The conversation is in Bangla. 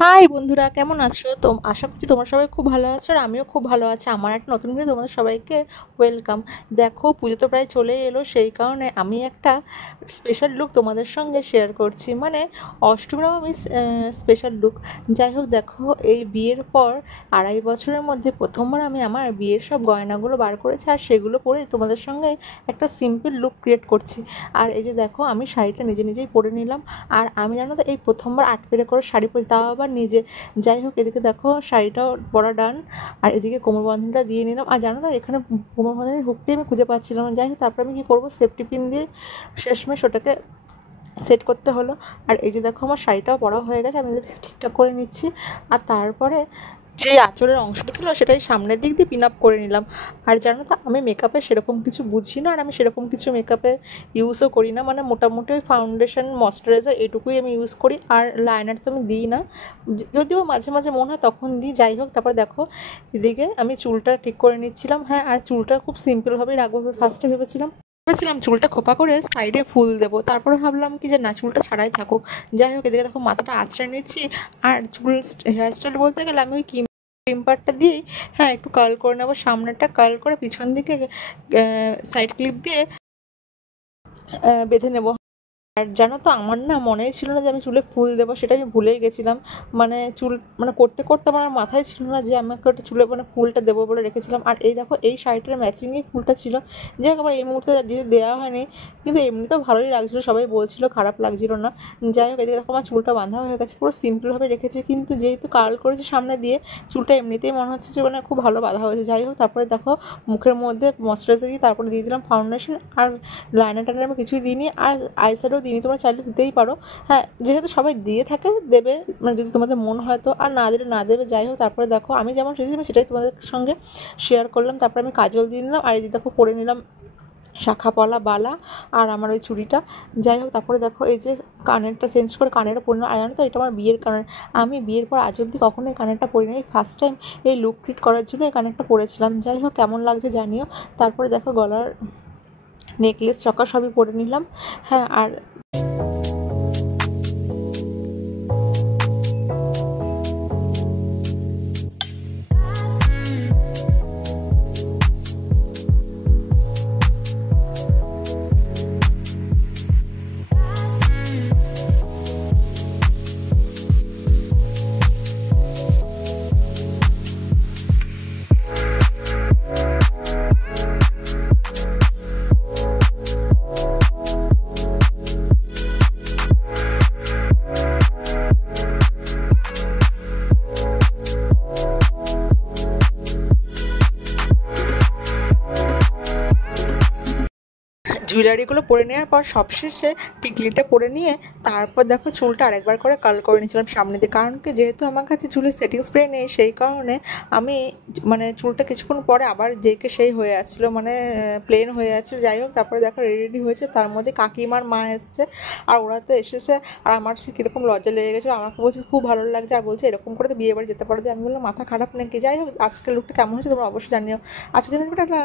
হাই বন্ধুরা, কেমন আছো? তো আশা করছি তোমরা সবাই খুব ভালো আছো আর আমিও খুব ভালো আছি। আমার একটা নতুন ভিডিও তোমাদের সবাইকে ওয়েলকাম। দেখো, পুজো তো প্রায় চলে এলো, সেই কারণে আমি একটা স্পেশাল লুক তোমাদের সঙ্গে শেয়ার করছি, মানে অষ্টমী নবমী স্পেশাল লুক। যাই হোক, দেখো, এই বিয়ের পর 2.5 বছরের মধ্যে প্রথমবার আমি আমার বিয়ের সব গয়নাগুলো বার করেছি আর সেগুলো পরে তোমাদের সঙ্গে একটা সিম্পল লুক ক্রিয়েট করছি। আর এই যে দেখো, আমি শাড়িটা নিজে নিজেই পরে নিলাম। আর আমি জানো তো, এই প্রথমবার 8 পেরে করে শাড়ি পরেছি, তাও আবার নিজে। যাই হোক, এদিকে দেখো শাড়িটাও পরা ডান। আর এদিকে কোমর বন্ধনীটা দিয়ে নিলাম। আর জানো তো, এখানে কোমর বন্ধনীর হুকটি আমি খুঁজে পাচ্ছিলাম না। যাই হোক, তারপর আমি কী করবো, সেফটি পিন দিয়ে শেষমেশ ওটাকে সেট করতে হলো। আর এই যে দেখো, আমার শাড়িটাও পরা হয়ে গেছে, আমি ঠিকঠাক করে নিচ্ছি। আর তারপরে যে আঁচলের অংশটা ছিল সেটাই সামনের দিক দিয়ে পিন আপ করে নিলাম। আর জানো তো, আমি মেকআপে সেরকম কিছু বুঝি না, আর আমি সেরকম কিছু মেকআপে ইউজও করি না, মানে মোটামুটি ওই ফাউন্ডেশন, ময়শ্চারাইজার এটুকুই আমি ইউজ করি। আর লাইনার তো আমি দিই না, যদিও মাঝে মাঝে মনে হয় তখন দিই। যাই হোক, তারপরে দেখো, এদিকে আমি চুলটা ঠিক করে নিচ্ছিলাম। হ্যাঁ, আর চুলটা খুব সিম্পলভাবেই রাখবো ফার্স্টে ভেবেছিলাম চুলটা খোপা করে সাইডে ফুল দেবো, তারপরে ভাবলাম কি যে না, চুলটা ছাড়াই থাকুক। যাই হোক, এদিকে দেখো মাথাটা আঁচড়ে নিচ্ছি। আর চুল হেয়ারস্টাইল বলতে গেলে আমি ওই ক্রিম পাড়টা দিয়েই, হ্যাঁ, একটু কার্ল করে নেবো, সামনেটা কার্ল করে পিছন দিকে সাইড ক্লিপ দিয়ে বেঁধে নেবো। আর জানো তো, আমার না মনেই ছিল না যে আমি চুলে ফুল দেবো, সেটা আমি ভুলেই গেছিলাম। মানে চুল মানে করতে করতে আমার মাথায় ছিল না যে আমাকে ওটা চুলে মানে ফুলটা দেবো বলে রেখেছিলাম। আর এই দেখো, এই শাড়িটার ম্যাচিংয়েই ফুলটা ছিল। যাই হোক, আমার এই মুহূর্তে দিয়ে দেওয়া হয়নি, কিন্তু এমনিতেও ভালোই লাগছিলো, সবাই বলছিল খারাপ লাগছিল না। যাই হোক, এদিকে দেখো আমার চুলটা বাঁধা হয়ে গেছে, পুরো সিম্পলভাবে রেখেছি, কিন্তু যেহেতু কার্ল করেছি সামনে দিয়ে, চুলটা এমনিতেই মনে হচ্ছে যে মানে খুব ভালো বাঁধা হয়েছে। যাই হোক, তারপরে দেখো, মুখের মধ্যে ময়শ্চারাইজার দিয়ে তারপরে দিয়ে দিলাম ফাউন্ডেশন। আর লাইনার টাইনার আমি কিছুই দিইনি, আর আইশ্যাডো দিইনি, তোমরা চাইলে দিতেই পারো। হ্যাঁ, যেহেতু সবাই দিয়ে থাকে, দেবে, মানে যদি তোমাদের মন হয় তো, আর না দিলে না দেবে। যাই হোক, তারপরে দেখো, আমি যেমন সেজেছি আমি সেটাই তোমাদের সঙ্গে শেয়ার করলাম। তারপরে আমি কাজল দিয়ে নিলাম, আর এই যে দেখো পরে নিলাম শাখা পলা বালা, আর আমার ওই চুড়িটা। যাই হোক, তারপরে দেখো, এই যে কানেরটা চেঞ্জ করে কানেরটা পরে নিলাম। আর জানো তো, এটা আমার বিয়ের কানের। আমি বিয়ের পর আজ অব্দি কখনো এই কানেরটা পরিনি, ফার্স্ট টাইম এই লুক ক্রিয়েট করার জন্য এই কানেরটা পরেছিলাম। যাই হোক, কেমন লাগছে জানিও। তারপরে দেখো, গলার নেকলেস চকা সবই পরে নিলাম। হ্যাঁ, আর জুয়েলারিগুলো পরে নেওয়ার পর সবশেষে টিকলিটা পরে নিয়ে তারপর দেখো, চুলটা আরেকবার করে কার্ল করে নিয়েছিলাম সামনে দিয়ে। কারণ কি, যেহেতু আমার কাছে চুলের সেটিং স্প্রে নেই, সেই কারণে আমি মানে চুলটা কিছুক্ষণ পরে আবার যেকে সেই হয়ে যাচ্ছিলো, মানে প্লেন হয়ে যাচ্ছিলো। যাই হোক, তারপরে দেখো রেডি হয়েছে, তার মধ্যে কাকিমার মা এসছে, আর ওরা তো এসেছে। আর আমার সে কীরকম লজ্জা লেগে গেছিলো, আমাকে বলছে খুব ভালো লাগছে, আর বলছে এরকম করে তো বিয়ে বাড়ি যেতে পারো। যে আমি বললাম মাথা খারাপ নাকি। যাই হোক, আজকের লুকটা কেমন হচ্ছে তোমরা অবশ্যই জানিও। আজকের জন্য টাটা।